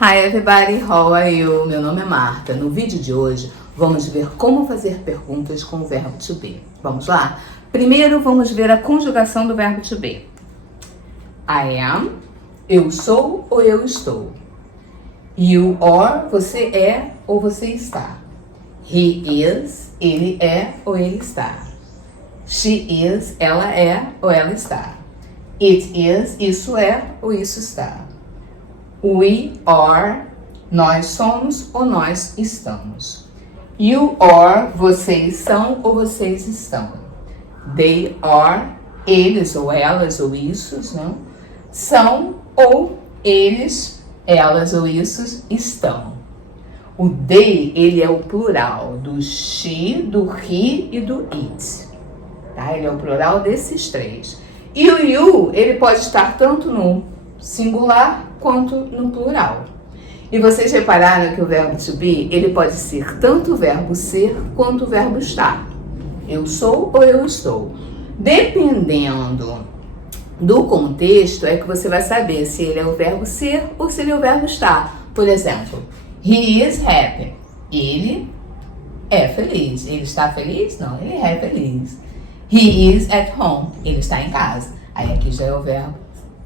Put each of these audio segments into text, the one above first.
Hi everybody, how are you? Meu nome é Marta. No vídeo de hoje, vamos ver como fazer perguntas com o verbo to be. Vamos lá? Primeiro, vamos ver a conjugação do verbo to be. I am, eu sou ou eu estou. You are, você é ou você está. He is, ele é ou ele está. She is, ela é ou ela está. It is, isso é ou isso está. We are, nós somos ou nós estamos. You are, vocês são ou vocês estão. They are, eles ou elas ou issos, não? São ou eles, elas ou issos estão. O they, ele é o plural do she, do he e do it. Tá? Ele é o plural desses três. E o you, ele pode estar tanto no singular quanto no plural. E vocês repararam que o verbo to be, ele pode ser tanto o verbo ser quanto o verbo estar. Eu sou ou eu estou. Dependendo do contexto, é que você vai saber se ele é o verbo ser ou se ele é o verbo estar. Por exemplo, he is happy. Ele é feliz. Ele está feliz? Não, ele é feliz. He is at home. Ele está em casa. Aí aqui já é o verbo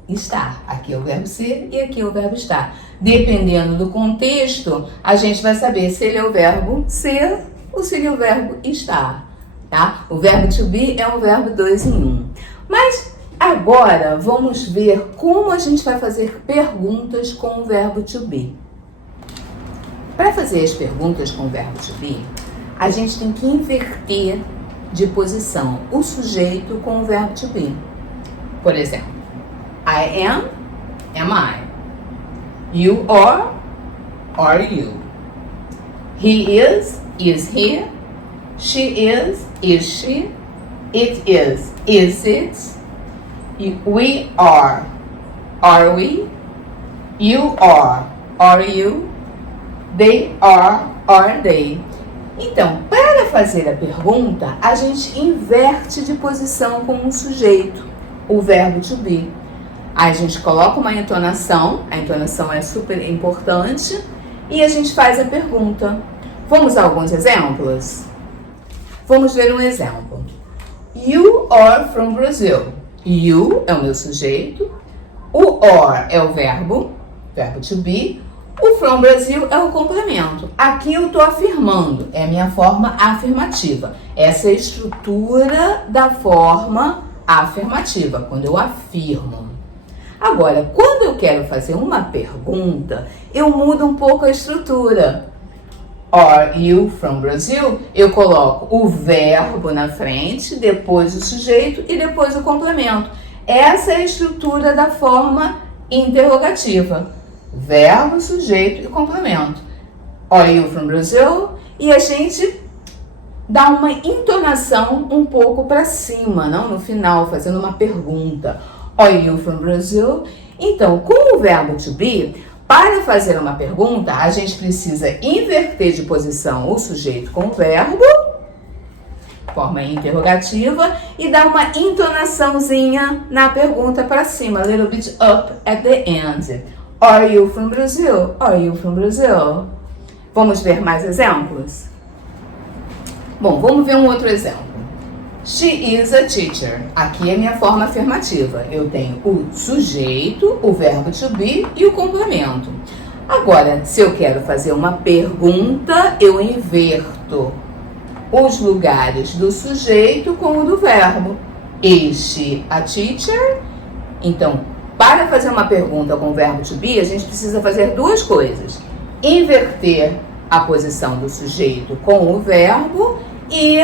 estar. Aqui é o verbo ser e aqui é o verbo estar. Dependendo do contexto, a gente vai saber se ele é o verbo ser ou se ele é o verbo estar. Tá? O verbo to be é um verbo 2 em 1. Mas agora vamos ver como a gente vai fazer perguntas com o verbo to be. Para fazer as perguntas com o verbo to be, a gente tem que inverter de posição o sujeito com o verbo to be. Por exemplo, I am I. You are you. He is he. She is she. It is it. We are we. You are you. They are they. Então, para fazer a pergunta, a gente inverte de posição com um sujeito, o verbo to be. Aí a gente coloca uma entonação, a entonação é super importante, e a gente faz a pergunta. Vamos a alguns exemplos? Vamos ver um exemplo. You are from Brazil. You é o meu sujeito, o are é o verbo to be, o from Brasil é o complemento. Aqui eu estou afirmando, é a minha forma afirmativa. Essa é a estrutura da forma afirmativa, quando eu afirmo. Agora, quando eu quero fazer uma pergunta, eu mudo um pouco a estrutura. Are you from Brazil? Eu coloco o verbo na frente, depois o sujeito e depois o complemento. Essa é a estrutura da forma interrogativa. Verbo, sujeito e complemento. Are you from Brazil? E a gente dá uma entonação um pouco para cima, não? No final, fazendo uma pergunta. Are you from Brazil? Então, com o verbo to be, para fazer uma pergunta, a gente precisa inverter de posição o sujeito com o verbo, forma interrogativa, e dar uma entonaçãozinha na pergunta para cima, a little bit up at the end. Are you from Brazil? Are you from Brazil? Vamos ver mais exemplos? Bom, vamos ver um outro exemplo. She is a teacher. Aqui é minha forma afirmativa. Eu tenho o sujeito, o verbo to be e o complemento. Agora, se eu quero fazer uma pergunta, eu inverto os lugares do sujeito com o do verbo. Is she a teacher? Então, para fazer uma pergunta com o verbo to be, a gente precisa fazer duas coisas. Inverter a posição do sujeito com o verbo e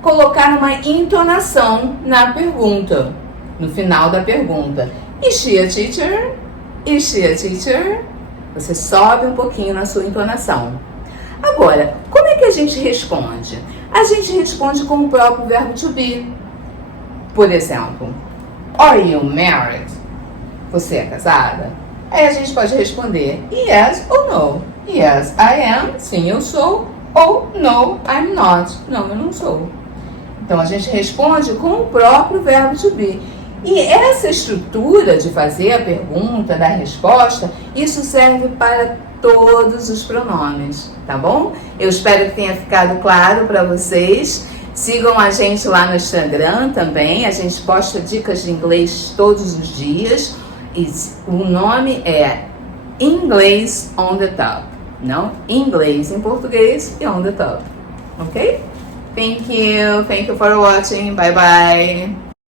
colocar uma entonação na pergunta, no final da pergunta. Is she a teacher? Is she a teacher? Você sobe um pouquinho na sua entonação. Agora, como é que a gente responde? A gente responde com o próprio verbo to be. Por exemplo, are you married? Você é casada? Aí a gente pode responder yes ou no. Yes, I am. Sim, eu sou. Ou no, I'm not. Não, eu não sou. Então a gente responde com o próprio verbo to be. E essa estrutura de fazer a pergunta, da resposta, isso serve para todos os pronomes, tá bom? Eu espero que tenha ficado claro para vocês. Sigam a gente lá no Instagram também, a gente posta dicas de inglês todos os dias. E o nome é Inglês on the Top, não? Inglês em português e on the top, ok? Thank you for watching, bye bye!